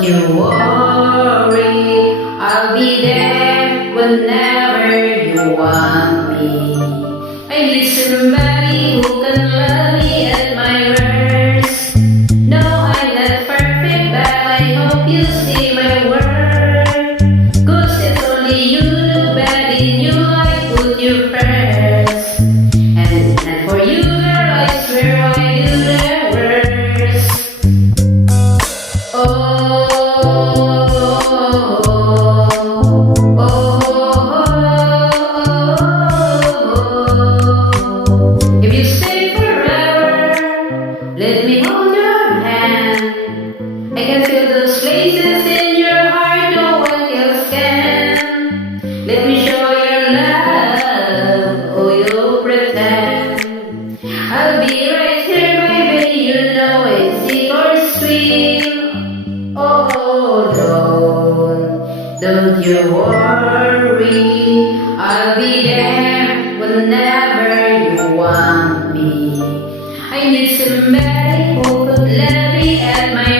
Don't you worry, I'll be there whenever you want me. I need somebody who can love me at my worst. No, I'm not perfect, but I hope you see my worth. 'Cause it's only you, nobody knew I put you first. And for you, girl, I swear I do the worst. If you stay forever, let me hold your hand. I can feel those places in your heart no one else can. Let me show your love, oh you pretend. I'll be right here, my baby, you know it's deep or sweet. Oh, don't you worry, I'll be there whenever you want me. I need somebody who could love me at my